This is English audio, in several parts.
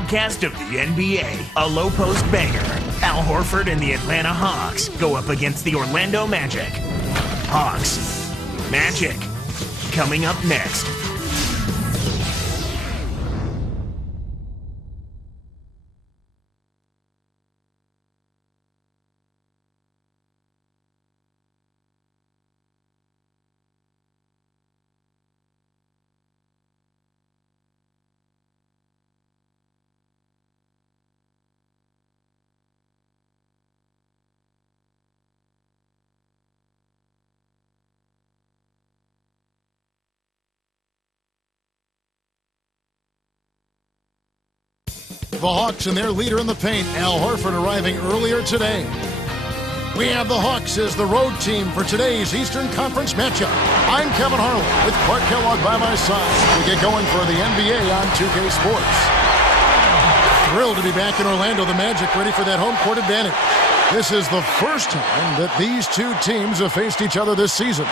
broadcast of the NBA, a low-post banger. Al Horford and the Atlanta Hawks go up against the Orlando Magic. Hawks, Magic, coming up next. The Hawks and their leader in the paint, Al Horford, arriving earlier today. We have the Hawks as the road team for today's Eastern Conference matchup. I'm Kevin Harlan with Clark Kellogg by my side. We get going for the NBA on 2K Sports. Thrilled to be back in Orlando, the Magic ready for that home court advantage. This is the first time that these two teams have faced each other this season.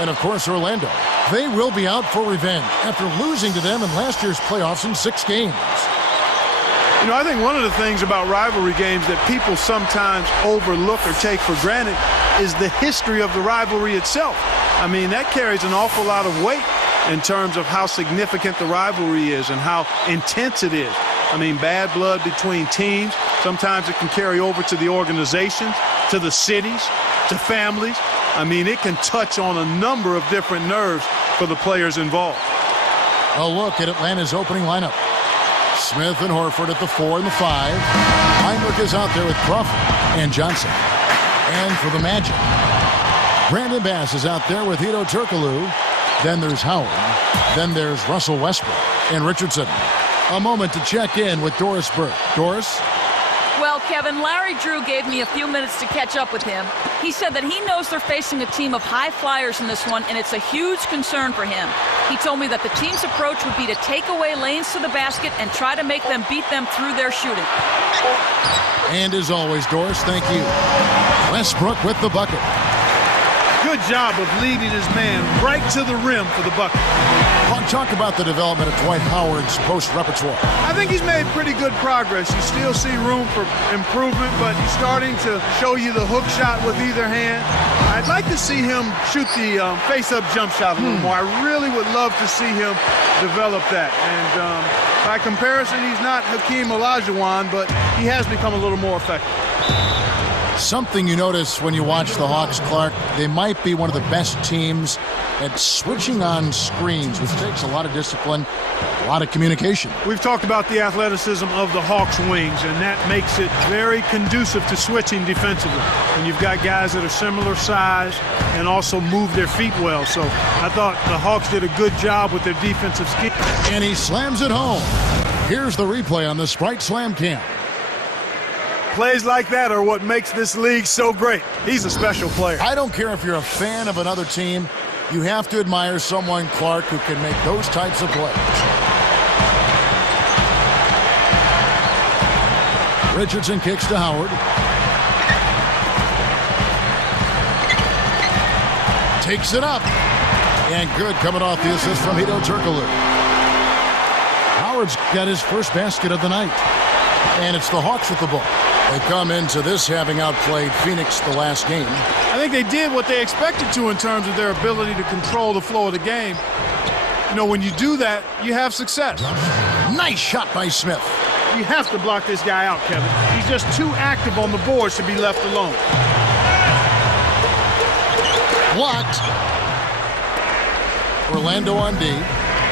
And of course, Orlando, they will be out for revenge after losing to them in last year's playoffs in 6 games. You know, I think one of the things about rivalry games that people sometimes overlook or take for granted is the history of the rivalry itself. I mean, that carries an awful lot of weight in terms of how significant the rivalry is and how intense it is. I mean, bad blood between teams. Sometimes it can carry over to the organizations, to the cities, to families. I mean, it can touch on a number of different nerves for the players involved. A look at Atlanta's opening lineup. Smith and Horford at the 4 and the 5. Heinrich is out there with Crawford and Johnson. And for the Magic, Brandon Bass is out there with Hedo Turkoglu. Then there's Howard. Then there's Russell Westbrook and Richardson. A moment to check in with Doris Burke. Doris? Well, Kevin, Larry Drew gave me a few minutes to catch up with him. He said that he knows they're facing a team of high flyers in this one, and it's a huge concern for him. He told me that the team's approach would be to take away lanes to the basket and try to make them beat them through their shooting. And as always, Doris, thank you. Westbrook with the bucket. Good job of leading his man right to the rim for the bucket. Talk about the development of Dwight Howard's post repertoire. I think he's made pretty good progress. You still see room for improvement, but he's starting to show you the hook shot with either hand. I'd like to see him shoot the face-up jump shot a little more. I really would love to see him develop that. And by comparison, he's not Hakeem Olajuwon, but he has become a little more effective. Something you notice when you watch the Hawks, Clark, they might be one of the best teams at switching on screens, which takes a lot of discipline, a lot of communication. We've talked about the athleticism of the Hawks' wings, and that makes it very conducive to switching defensively. When you've got guys that are similar size and also move their feet well. So I thought the Hawks did a good job with their defensive scheme. And he slams it home. Here's the replay on the Sprite Slam Cam. Plays like that are what makes this league so great. He's a special player. I don't care if you're a fan of another team. You have to admire someone, Clark, who can make those types of plays. Richardson kicks to Howard. Takes it up. And good coming off the assist from Hedo Turkoglu. Howard's got his first basket of the night. And it's the Hawks with the ball. They come into this having outplayed Phoenix the last game. I think they did what they expected to in terms of their ability to control the flow of the game. You know, when you do that, you have success. Nice shot by Smith. You have to block this guy out, Kevin. He's just too active on the boards to be left alone. Blocked. Orlando on D.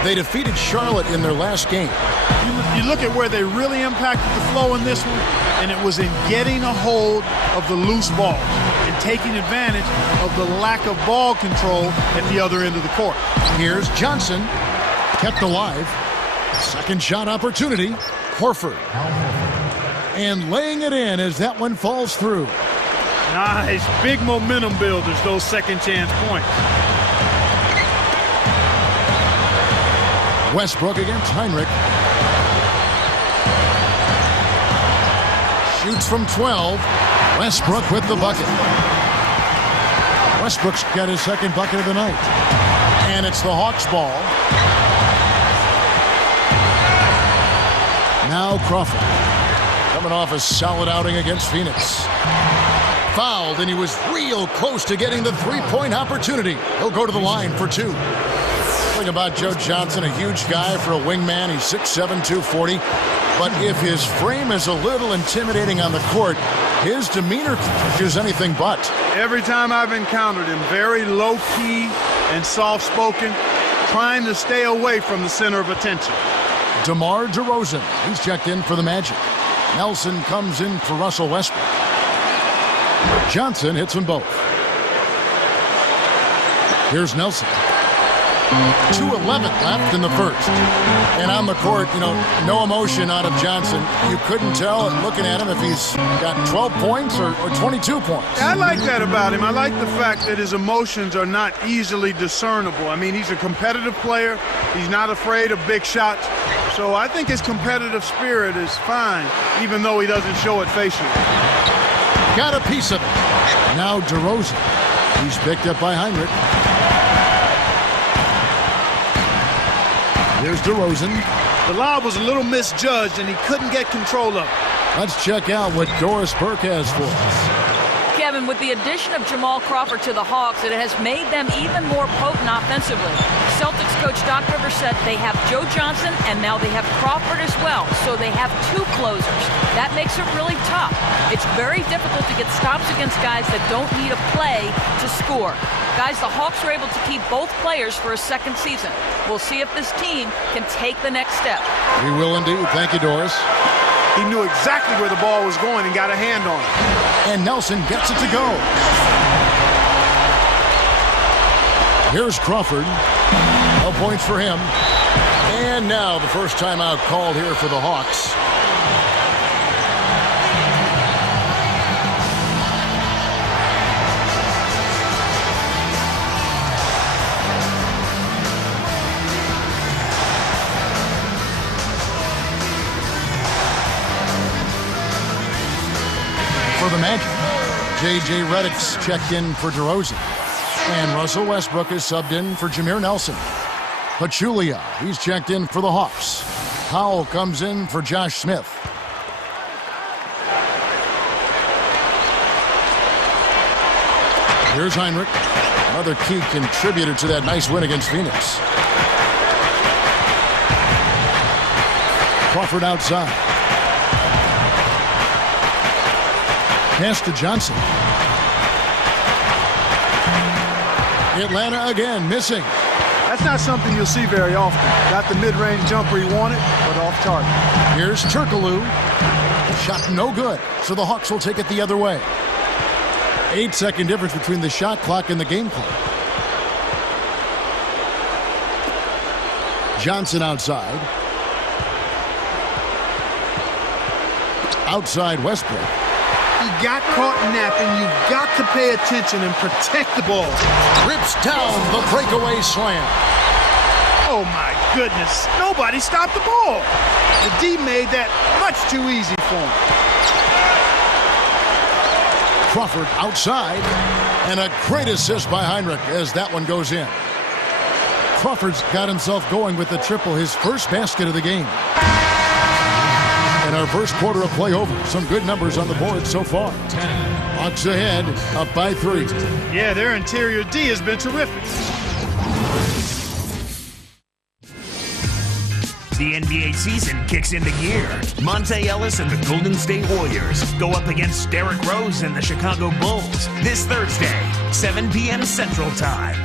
They defeated Charlotte in their last game. You look at where they really impacted the flow in this one, and it was in getting a hold of the loose balls and taking advantage of the lack of ball control at the other end of the court. Here's Johnson, kept alive. Second shot opportunity, Horford. And laying it in as that one falls through. Nice, big momentum builders, those second chance points. Westbrook against Heinrich. Shoots from 12. Westbrook with the bucket. Westbrook's got his second bucket of the night. And it's the Hawks ball. Now Crawford, coming off a solid outing against Phoenix. Fouled, and he was real close to getting the three-point opportunity. He'll go to the line for two. Thing about Joe Johnson, a huge guy for a wingman. He's 6'7", 240. But if his frame is a little intimidating on the court, his demeanor is anything but. Every time I've encountered him, very low-key and soft-spoken, trying to stay away from the center of attention. DeMar DeRozan, he's checked in for the Magic. Nelson comes in for Russell Westbrook. Johnson hits them both. Here's Nelson. 2:11 left in the first. And on the court, no emotion out of Johnson. You couldn't tell looking at him if he's got 12 points or 22 points. I like that about him. I like the fact that his emotions are not easily discernible. I mean, he's a competitive player. He's not afraid of big shots. So I think his competitive spirit is fine, even though he doesn't show it facially. Got a piece of it. Now DeRozan. He's picked up by Heinrich. Here's DeRozan. The lob was a little misjudged, and he couldn't get control of it. Let's check out what Doris Burke has for us. Kevin, with the addition of Jamal Crawford to the Hawks, it has made them even more potent offensively. Celtics coach Doc Rivers said they have Joe Johnson, and now they have Crawford as well, so they have two closers. That makes it really tough. It's very difficult to get stops against guys that don't need a play to score. Guys, the Hawks were able to keep both players for a second season. We'll see if this team can take the next step. We will indeed. Thank you, Doris. He knew exactly where the ball was going and got a hand on it. And Nelson gets it to go. Here's Crawford. No points for him. And now the first timeout called here for the Hawks. For the Magic, J.J. Redick's checked in for DeRozan. And Russell Westbrook is subbed in for Jameer Nelson. Pachulia, he's checked in for the Hawks. Powell comes in for Josh Smith. Here's Heinrich, another key contributor to that nice win against Phoenix. Crawford outside. Pass to Johnson. Atlanta again, missing. That's not something you'll see very often. Got the mid-range jumper he wanted, but off target. Here's Turkoglu. Shot no good, so the Hawks will take it the other way. 8-second difference between the shot clock and the game clock. Johnson outside. Outside Westbrook. He got caught napping. You've got to pay attention and protect the ball. Rips down the breakaway slam. Oh, my goodness. Nobody stopped the ball. The D made that much too easy for him. Crawford outside. And a great assist by Heinrich as that one goes in. Crawford's got himself going with the triple, his first basket of the game. And our first quarter of play over. Some good numbers on the board so far. Hawks ahead, up by 3. Yeah, their interior D has been terrific. The NBA season kicks into gear. Monte Ellis and the Golden State Warriors go up against Derrick Rose and the Chicago Bulls this Thursday, 7 p.m. Central Time.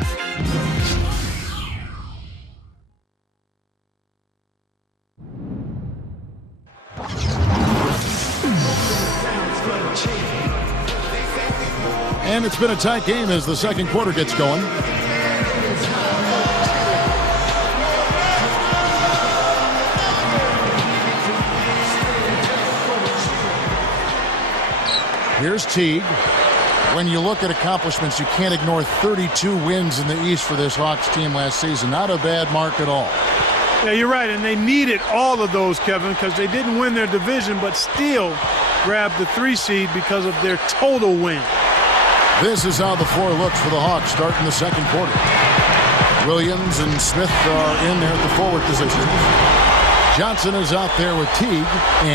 And it's been a tight game as the second quarter gets going. Here's Teague. When you look at accomplishments, you can't ignore 32 wins in the East for this Hawks team last season. Not a bad mark at all. Yeah, you're right, and they needed all of those, Kevin, because they didn't win their division, but still grabbed the 3 seed because of their total win. This is how the floor looks for the Hawks starting the second quarter. Williams and Smith are in there at the forward position. Johnson is out there with Teague. And